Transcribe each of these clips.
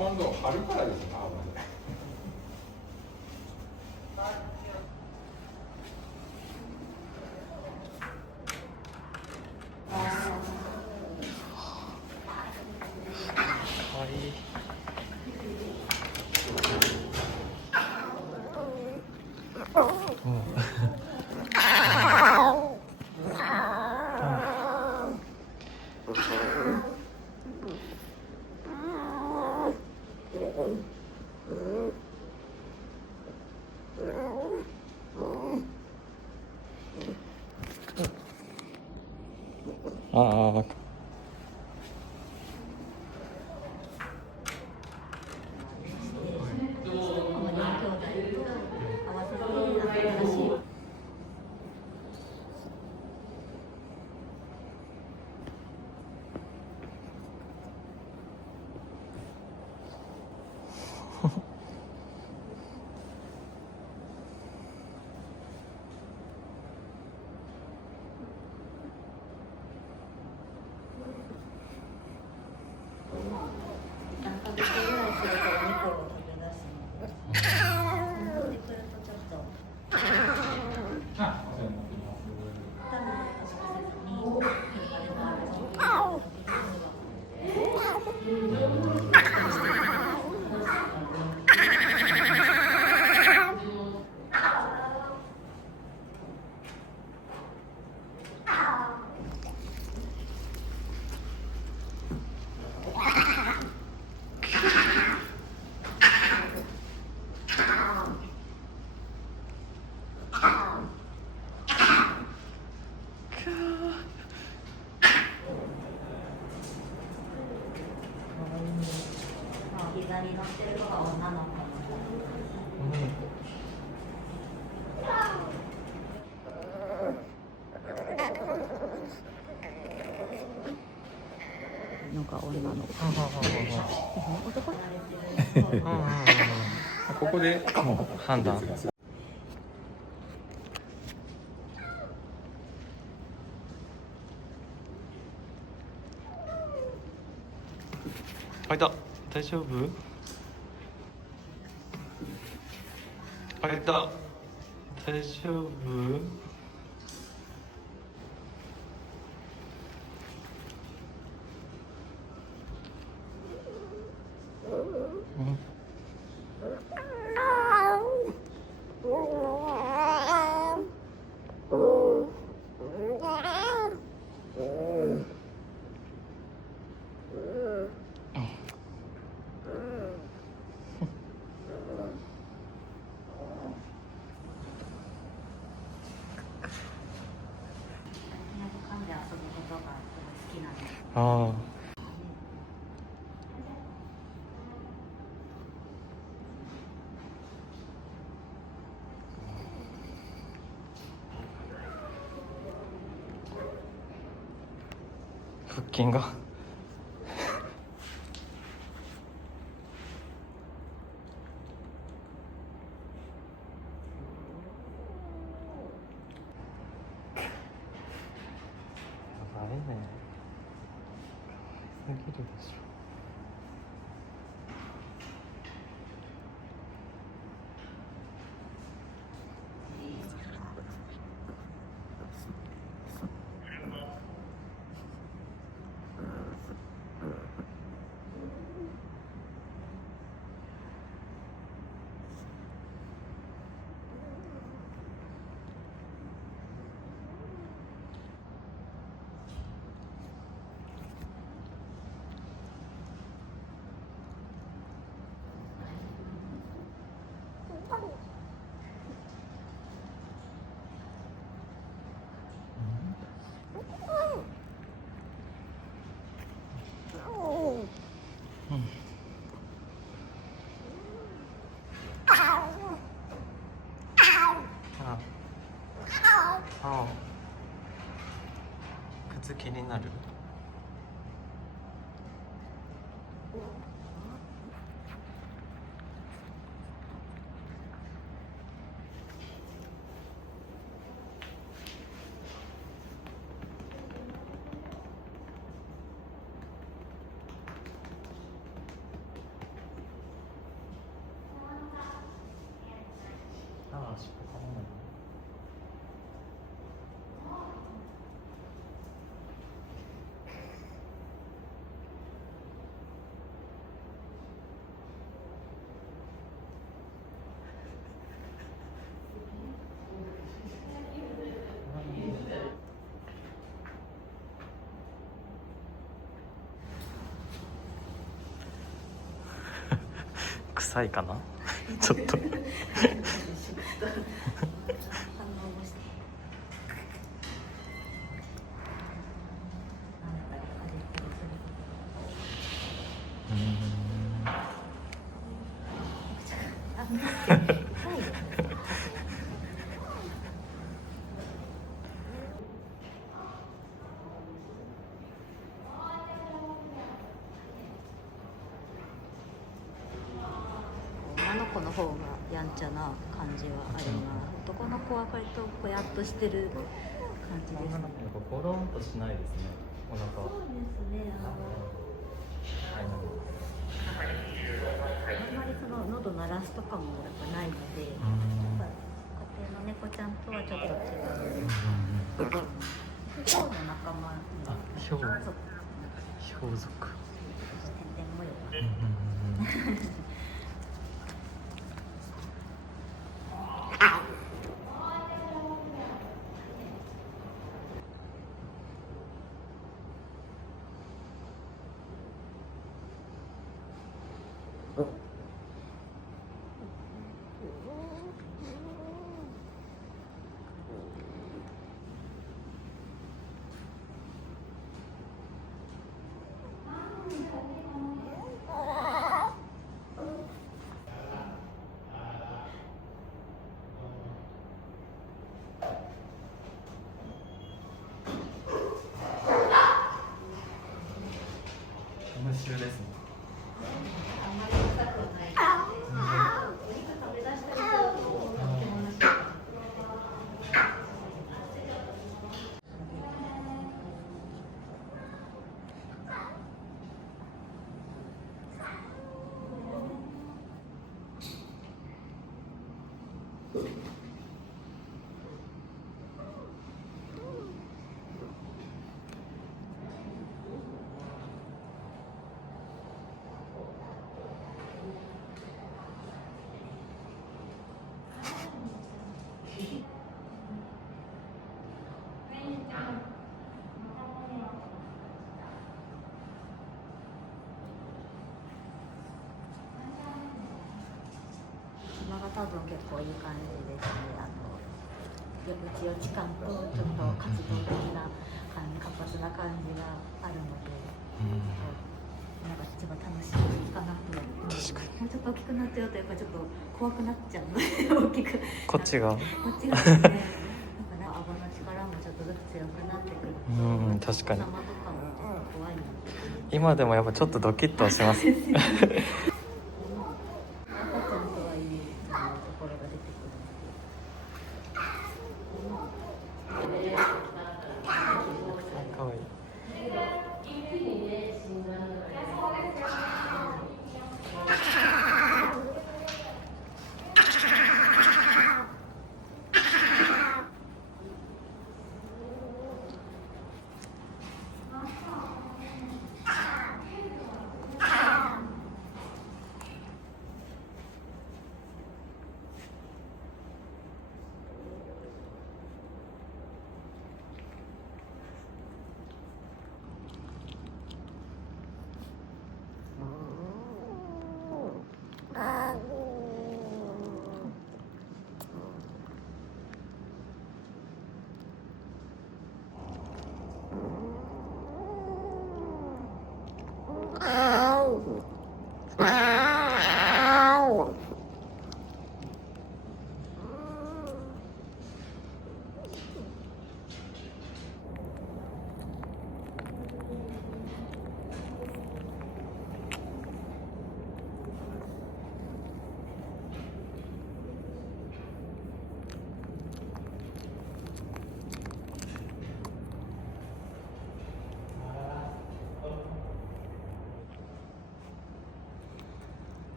今度春からですね。ああ。膝に乗ってるのが女の子。のが女の子。男。ここで判断。開いた。大丈夫？開いた。大丈夫？ああ。腹筋があれね、すぎるでしょ。靴気になる？仕方ない。臭いかなちょっと女の子の方がやんちゃな感じはあるな。男の子は割とぼやっとしてる感じですね。女の子ゴロンとしないですね、お腹は。そうですね。あんまりその喉鳴らすとかもやっぱないので、やっぱ家庭の猫ちゃんとはちょっと違う。ヒョウの仲間にヒョウヒョウ族、ヒョウ族。点々模様が。無臭ですね。あんまり臭くはない。お肉食べ出したりすると獣臭い。今が多分結構いい感じですね。よちよち感とちょっと活動的な感じ、活発な感じがあるので、なんか一番楽しいかなと思って。確かに。もうちょっと大きくなっちゃうとやっぱちょっと怖くなっちゃうので大きく。こっちが。こっちがですね。なんかね、顎の力もちょっとずつ強くなってくると。うん、確かに。頭とかもちょっと怖いので。今でもやっぱちょっとドキッとします。赤ちゃんとはいいところが出てくるので。かわいい。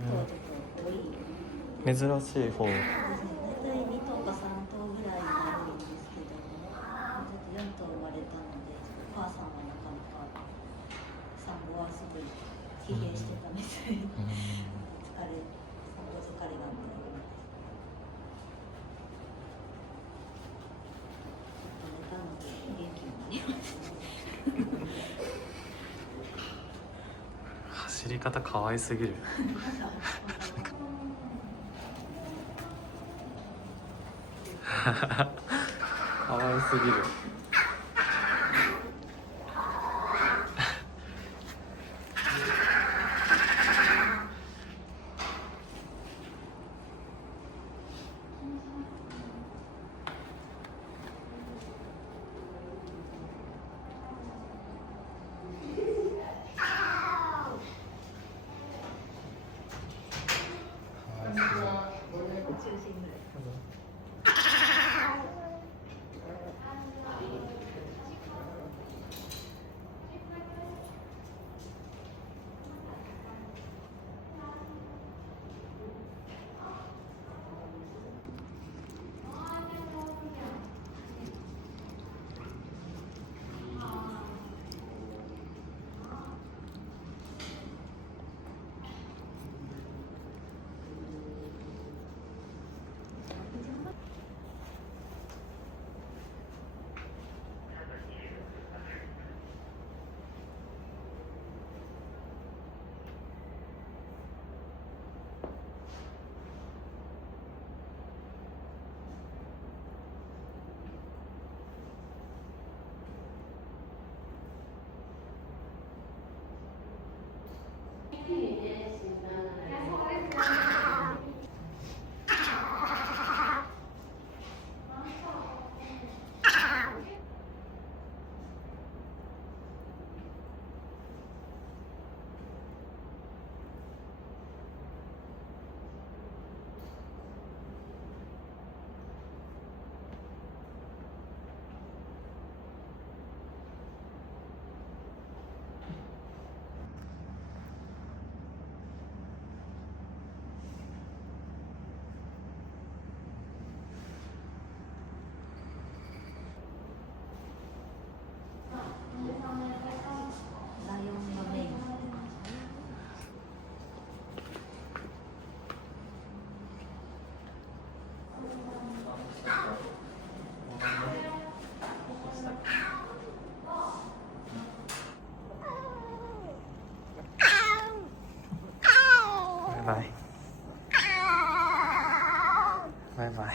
ちょっと多い。珍しい方。大体2頭か3頭ぐらいになるんですけど、ちょっと4頭生まれたので、お母さんはなかなか産後はすごい疲弊してたみたいな、産後疲れがみたいな。生まれたので元気になりました。走り方可愛すぎる。可愛すぎる。中心ぐらい。ライオンがメイン。バイバイ。バイバイ。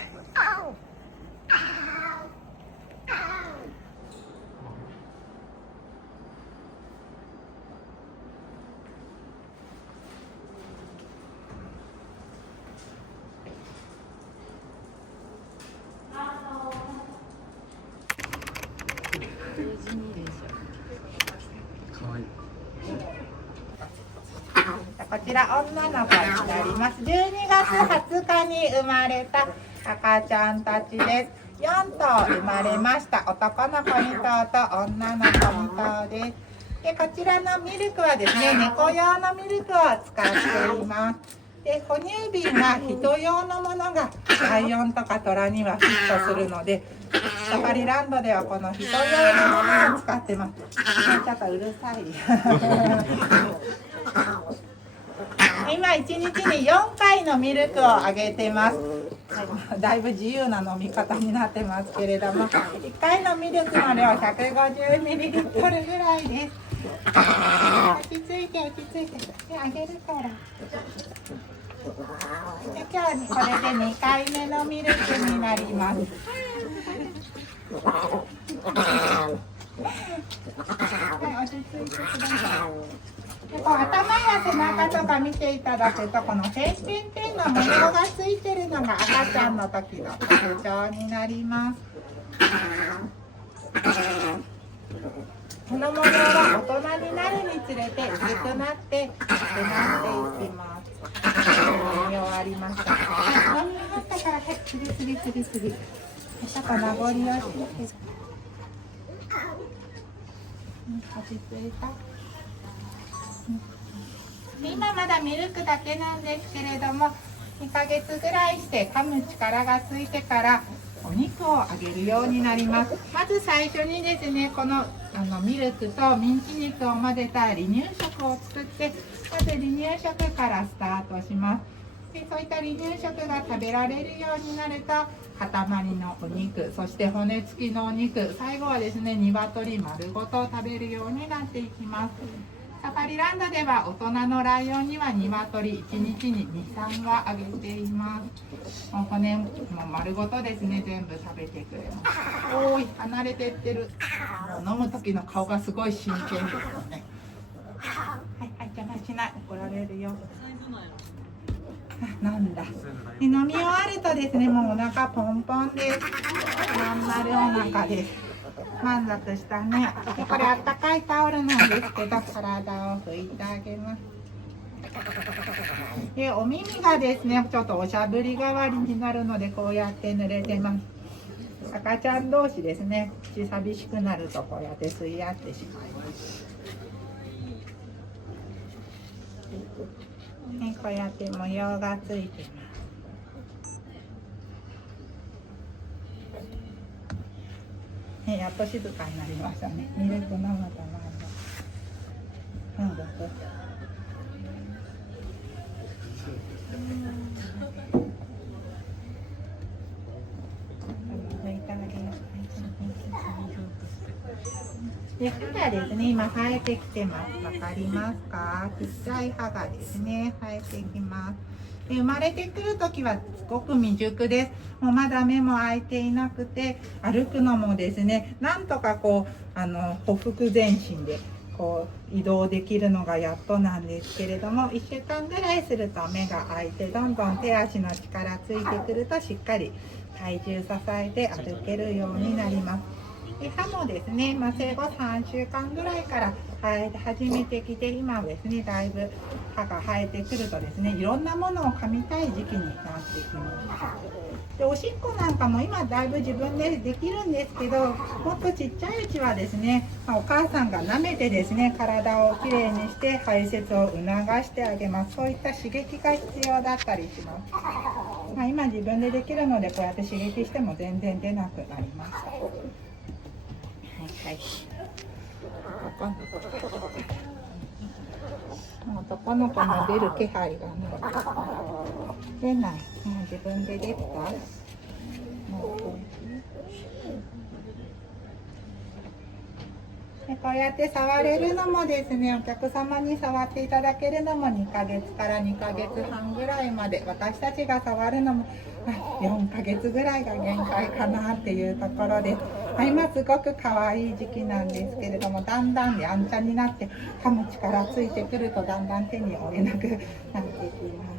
かわいい。こちら女の子になります。12月20日に生まれた赤ちゃんたちです。4頭生まれました。男の子2頭と女の子2頭です。で、こちらのミルクはですね、猫用のミルクを使っています。で、哺乳瓶が人用のものがライオンとかトラにはフィットするので、サファリランドではこの人用のものを使ってます。ちょっとうるさい。今1日に4回のミルクをあげてます。だいぶ自由な飲み方になってますけれども、1回のミルクの量 150ml ぐらいです。落ち着いて落ち着いて、あげるから。で今日これで2回目のミルクになります。落ち着いてください。でこう頭や背中とか見ていただくと、この点々の模様がついてるのが赤ちゃんの時の特徴になります。この模様は大人になるにつれて薄くなってなくなっていきます。飲み終わりました。飲み終わったから、はい、次。ちょっと名残惜しいです。落ち着いた。今まだミルクだけなんですけれども、2ヶ月ぐらいして噛む力がついてからお肉をあげるようになります。まず最初にですね、このミルクとミンチ肉を混ぜた離乳食を作って、まず離乳食からスタートします。でそういった離乳食が食べられるようになると、塊のお肉、そして骨付きのお肉、最後はですね、鶏丸ごと食べるようになっていきます。サファリランドでは大人のライオンには鶏1日に2、3はあげています。もう骨も丸ごとですね、全部食べてくれます。おーい、離れてってる。もう飲む時の顔がすごい真剣ですよね。はいはい、邪魔しない、怒られるよ。なんだ。で飲み終わるとですね、もうお腹ポンポンです。まん丸お腹です。満足したね。でこれあったかいタオルなんですけど、体を拭いてあげます。でお耳がですね、ちょっとおしゃぶり代わりになるので、こうやって濡れてます。赤ちゃん同士ですね、口寂しくなるとこうやって吸い合ってしまいます。こうやって模様がついてます。やっと静かになりましたね。ミルク飲むとなんだ。で歯がですね、今生えてきてます。わかりますか？ちっちゃい歯がですね、生えてきます。で生まれてくるときはすごく未熟です。もうまだ目も開いていなくて、歩くのもですね、なんとかこう歩幅前進でこう移動できるのがやっとなんですけれども、1週間ぐらいすると目が開いて、どんどん手足の力ついてくると、しっかり体重支えて歩けるようになります。で歯もですね、生後3週間ぐらいから生え始めてきて、今はですね、だいぶ歯が生えてくるとですね、いろんなものを噛みたい時期になってきます。でおしっこなんかも今だいぶ自分でできるんですけど、もっとちっちゃいうちはですね、お母さんが舐めてですね、体をきれいにして排泄を促してあげます。そういった刺激が必要だったりします。今自分でできるので、こうやって刺激しても全然出なくなりました。はい、男の子も出る気配がない。出ない。もう自分でできた。でこうやって触れるのもですね、お客様に触っていただけるのも2ヶ月から2ヶ月半ぐらいまで、私たちが触るのも4ヶ月ぐらいが限界かなっていうところです。今すごく可愛い時期なんですけれども、だんだんやんちゃになって噛む力ついてくると、だんだん手に負えなくなってきます。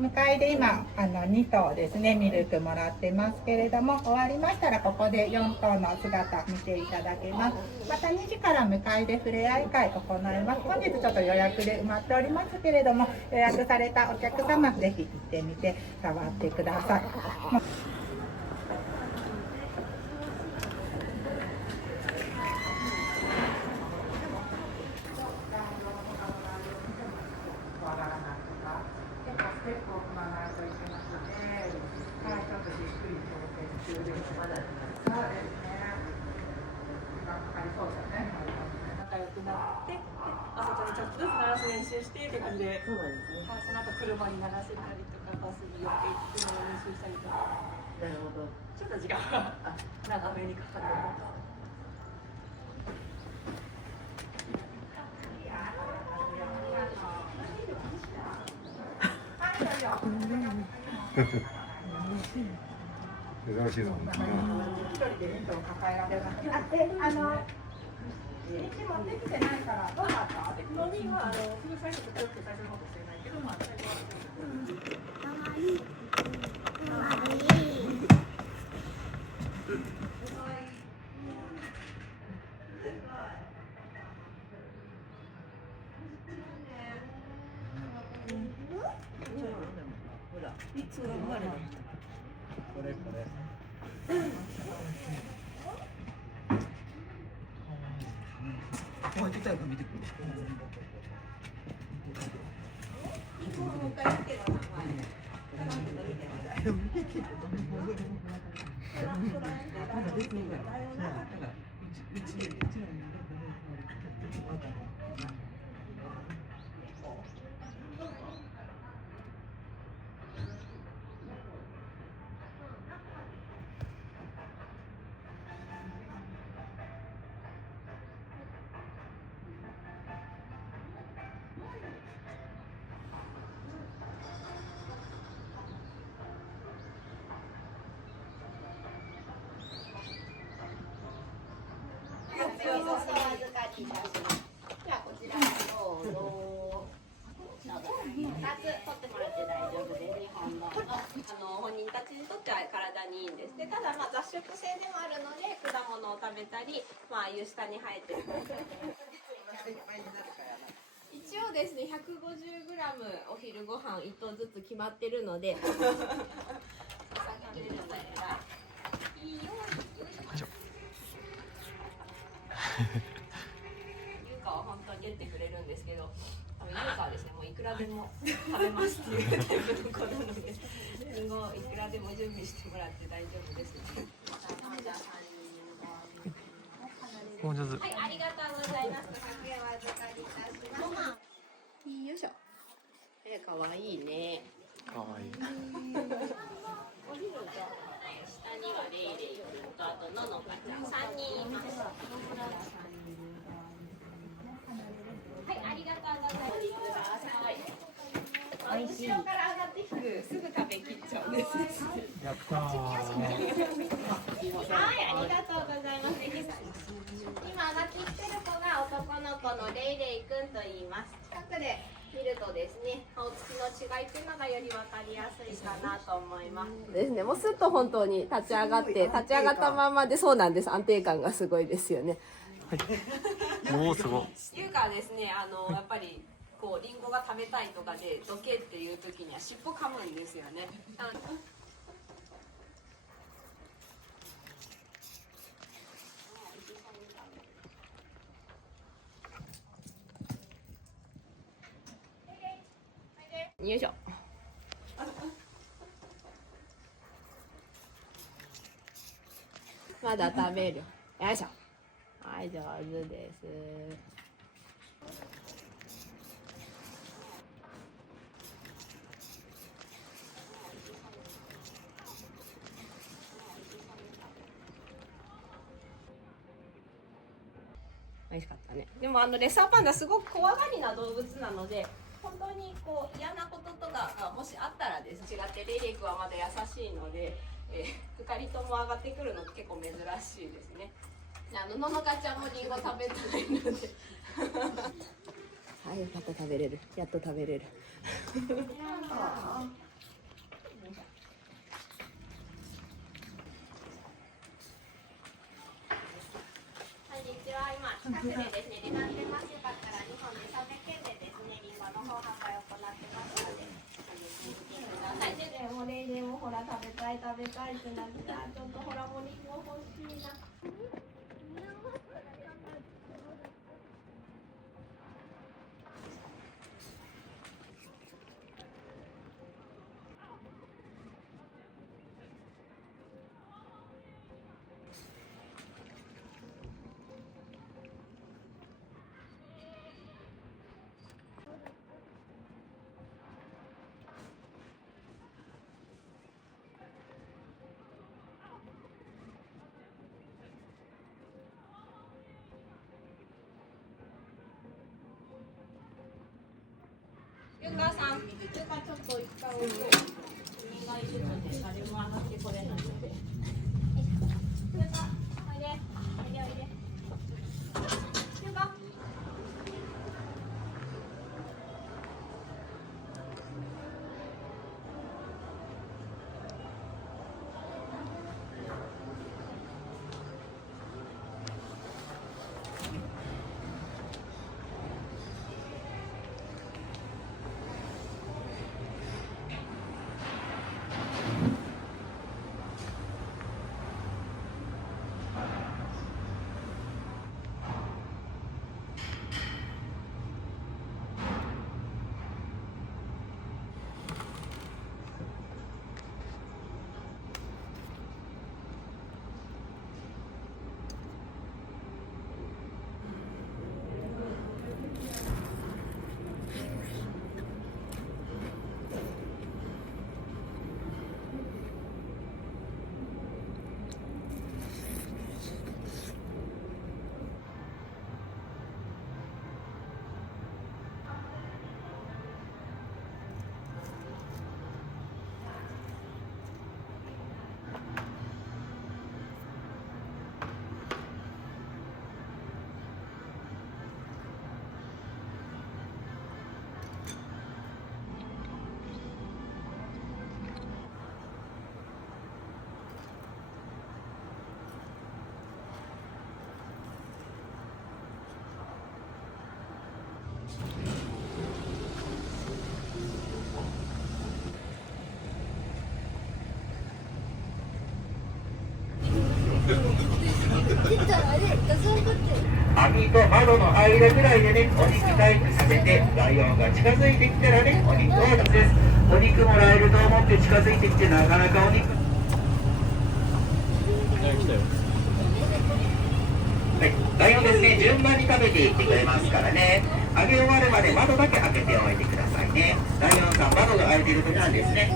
向かいで今2頭ですね、ミルクもらってますけれども、終わりましたらここで4頭の姿見ていただけます。また2時から向かいで触れ合い会行います。本日ちょっと予約で埋まっておりますけれども、予約されたお客様ぜひ行ってみて触ってください。仲良くなって、朝からちょっとずつ鳴らす練習してって感じで、そうなんですね。はい、その後車に鳴らせたりとか、バスに寄っていくのを練習したりとか。なるほど。ちょっと時間が長めにかかるのと。珍しいの。一人で2頭抱えられます。日持ってきてないからどうだった？飲みはすぐ最初と最初の方としてないけど、最後は。いつ生まれた？これ。こうやってたら見てくる。お預かりいたします。じゃあこちらどうぞ。どうぞ。2つ取ってもらって大丈夫です。日本の本人たちにとっては体にいいんです。でただ雑食性でもあるので果物を食べたり、ああいう下に生えてる。一応ですね 150g お昼ご飯1頭ずつ決まってるのでいいよ。優香は本当に言ってくれるんですけど、多分優香はですねもういくらでも食べますっていうタイプの子なので、すごいいくらでも準備してもらって大丈夫です。もう上手。はい、ありがとうございます。100円お預かりいたします。よいしょ。かわいいね。かわいい。お昼が下にはレイレイ君とあとののかちゃん3人います。はい、ありがとうございます。後ろから上がってきてすぐ食べきっちゃうんです。やったー。はい、ありがとうございます。今上がってきてる子が男の子のレイレイくんと言います。近くで見るとですね、顔つきの違いっていうのがより分かりやすいかなと思いますですね。もうすっと本当に立ち上がったままで、そうなんです。安定感がすごいですよね。おおすごい。優香はですね、やっぱりこうリンゴが食べたいとかでどけっていう時には尻尾噛むんですよね。よいしょ。まだ食べる。よいしょ。はい、上手です。美味しかったね。でもレッサーパンダすごく怖がりな動物なので、本当にこう嫌なこととかがもしあったらです。違ってレイレイ君はまだ優しいので、2人とも上がってくるの結構珍しいですね。ののかちゃんもリンゴ食べたいのではい、よかった、食べれる。やっと食べれる。こんにちは。今近くでですね、出回ってます。よかったら日本で300円でですね、リンゴの方販売を行ってますので、見てください。でもレイレイもほら食べたいってなってた。ちょっとほらもうリンゴ欲しいな。ゆかさん、ゆかちょっと一回おいで。君がいるので誰も上がってこれないので。ゆか、おいで。おいでおいで。ゆか。と窓の間ぐらいでね、お肉待機させて、ライオンが近づいてきたらね、お肉を出すです。お肉もらえると思って近づいてきて、なかなかお肉。来たよ。はい、ライオンですね、順番に食べていってくれますからね。揚げ終わるまで窓だけ開けておいてくださいね。ライオンさん、窓が開いている時なんですね。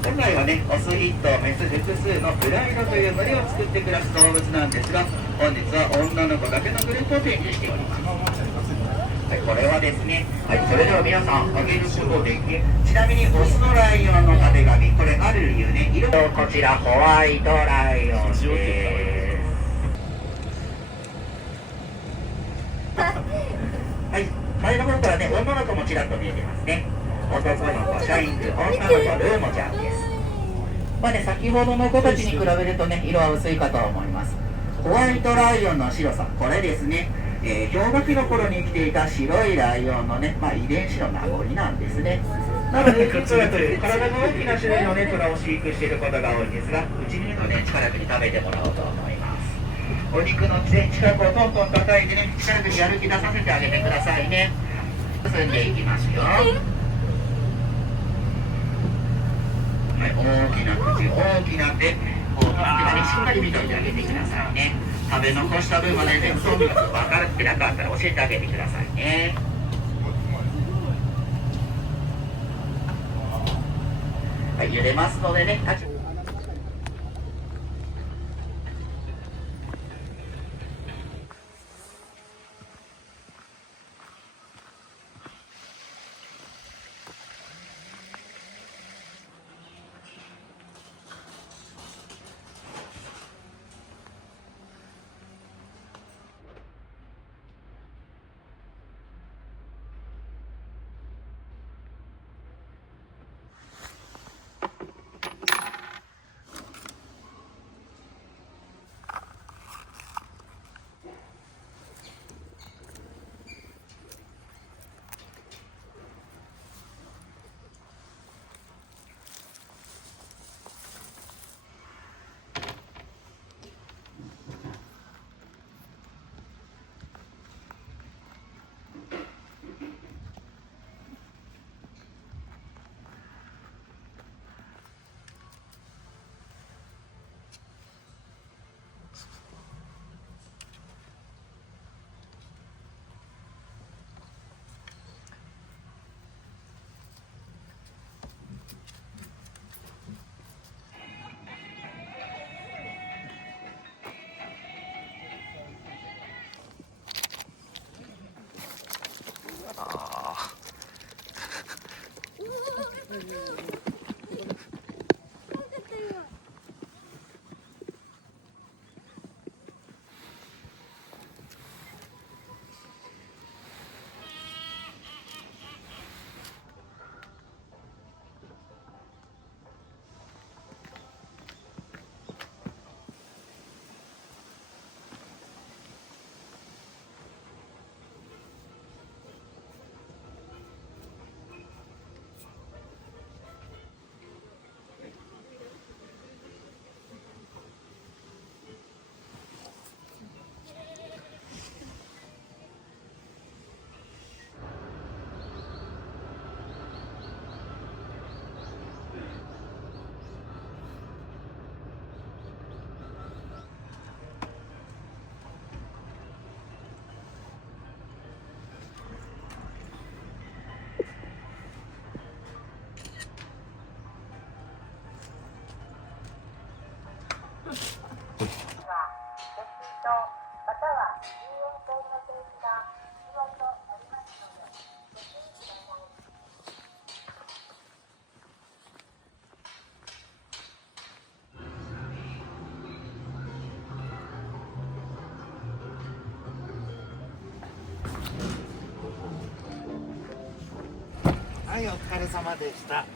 本来はね、オス1頭、メス複数のプライドという群れを作って暮らす動物なんですが、本日は女の子だけのグループを展示しております。はい、これはですね、はい、それでは皆さん、あげることでき、ちなみにオスのライオンのたてがみ、これある理由ね、色、こちらホワイトライオンです。はい、前の方からね、女の子もちらっと見えてますね。男の子、シャインク、女の子、ルーモちゃんです。まあね、先ほどの子たちに比べるとね、色は薄いかと思います。ホワイトライオンの白さ、これですね、氷河期の頃に生きていた白いライオンのね、遺伝子の名残なんですね。なので、キツラという体が大きな種類のね、トラを飼育していることが多いんですが、うちにいるので、力くに食べてもらおうと思います。お肉の近くをトントン叩いてね、力くにやる気出させてあげてくださいね。進んでいきますよ。はい、大きな口、大きな手、大きな手までしっかり見といてあげてくださいね。食べ残した分まで全部そう見ます。分かってなかったら教えてあげてくださいね。はい、茹でますのでね、はい、お疲れ様でした。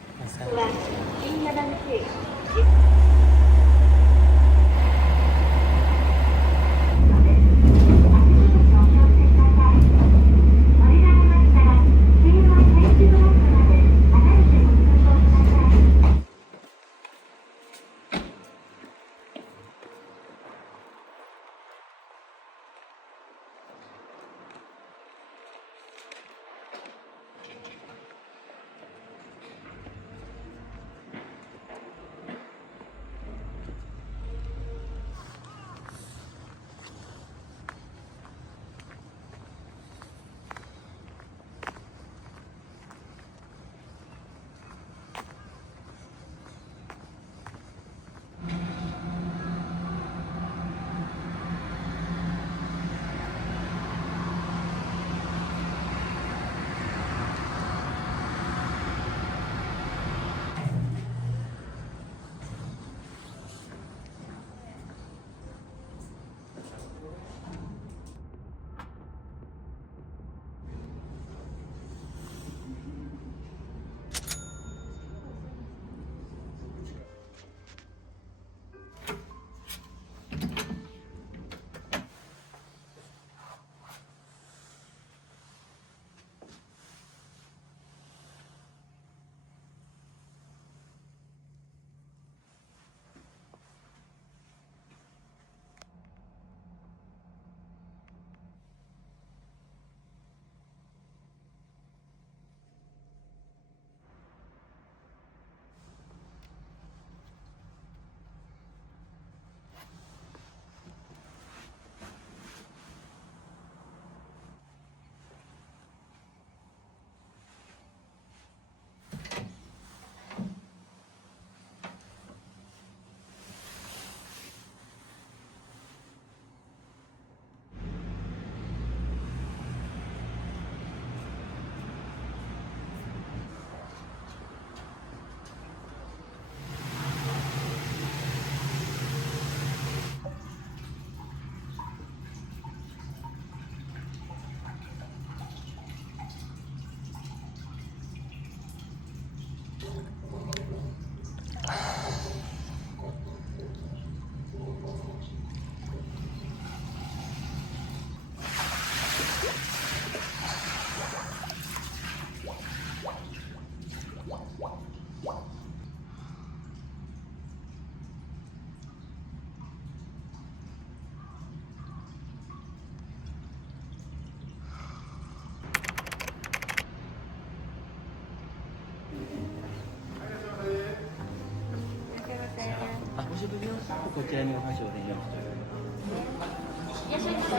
こちらにお箸をね用意しております。いらっしゃいませ。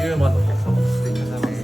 10万のお客様お疲れ様です。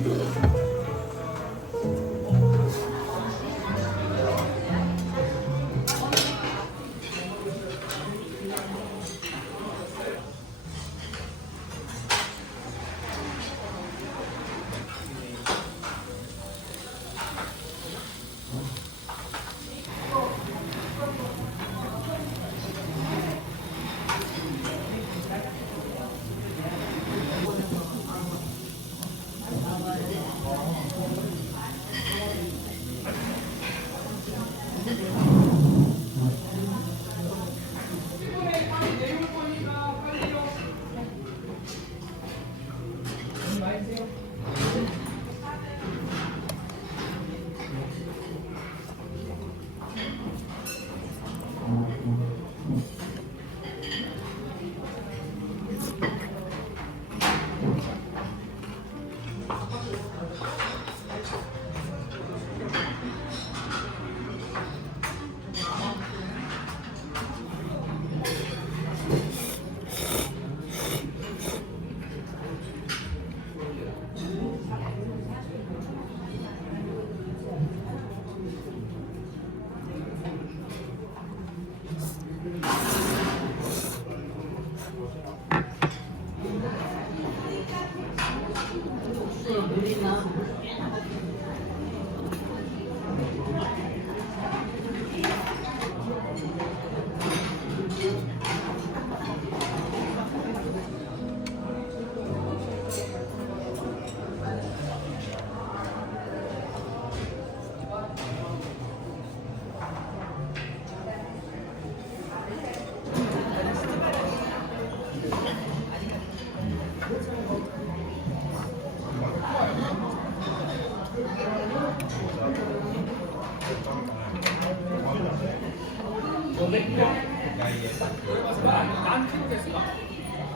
何キロですか？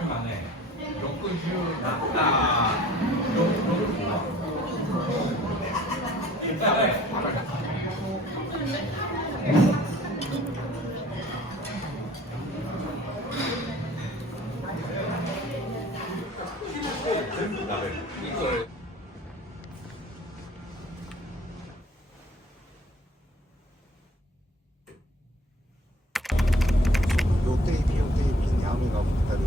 今ね、60な全部食べる。予定日に雨が降ったり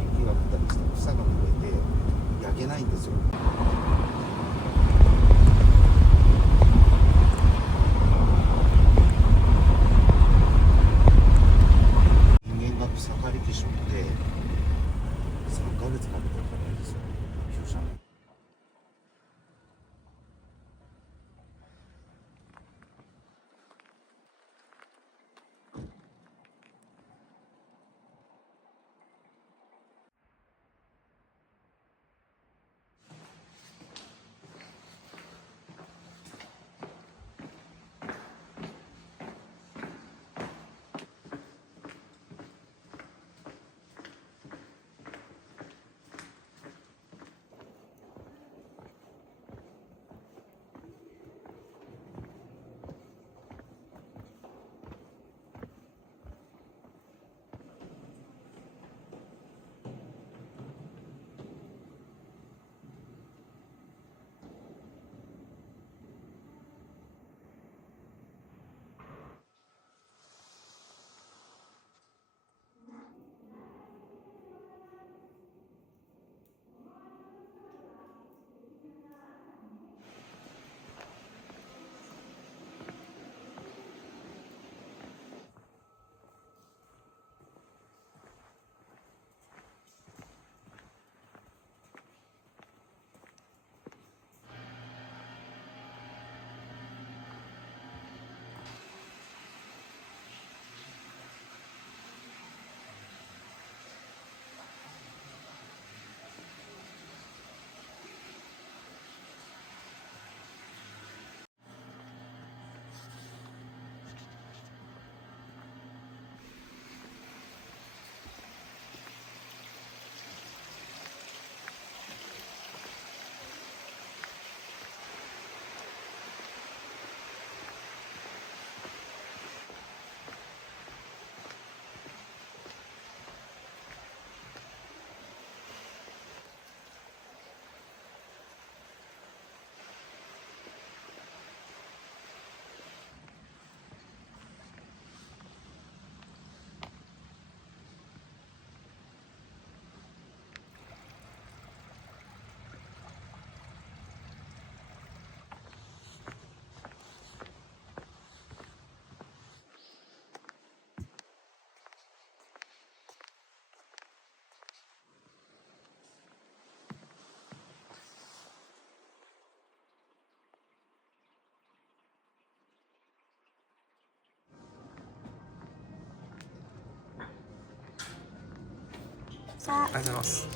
ありがとうございます。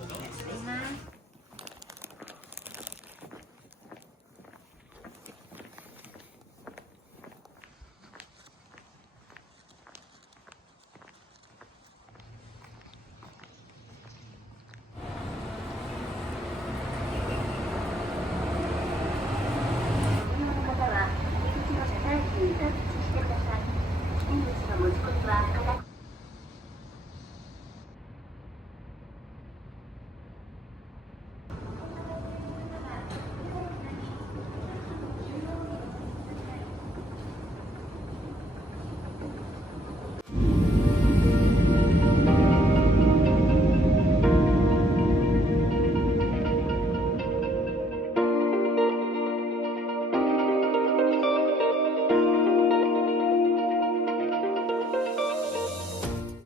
おやすみなさい。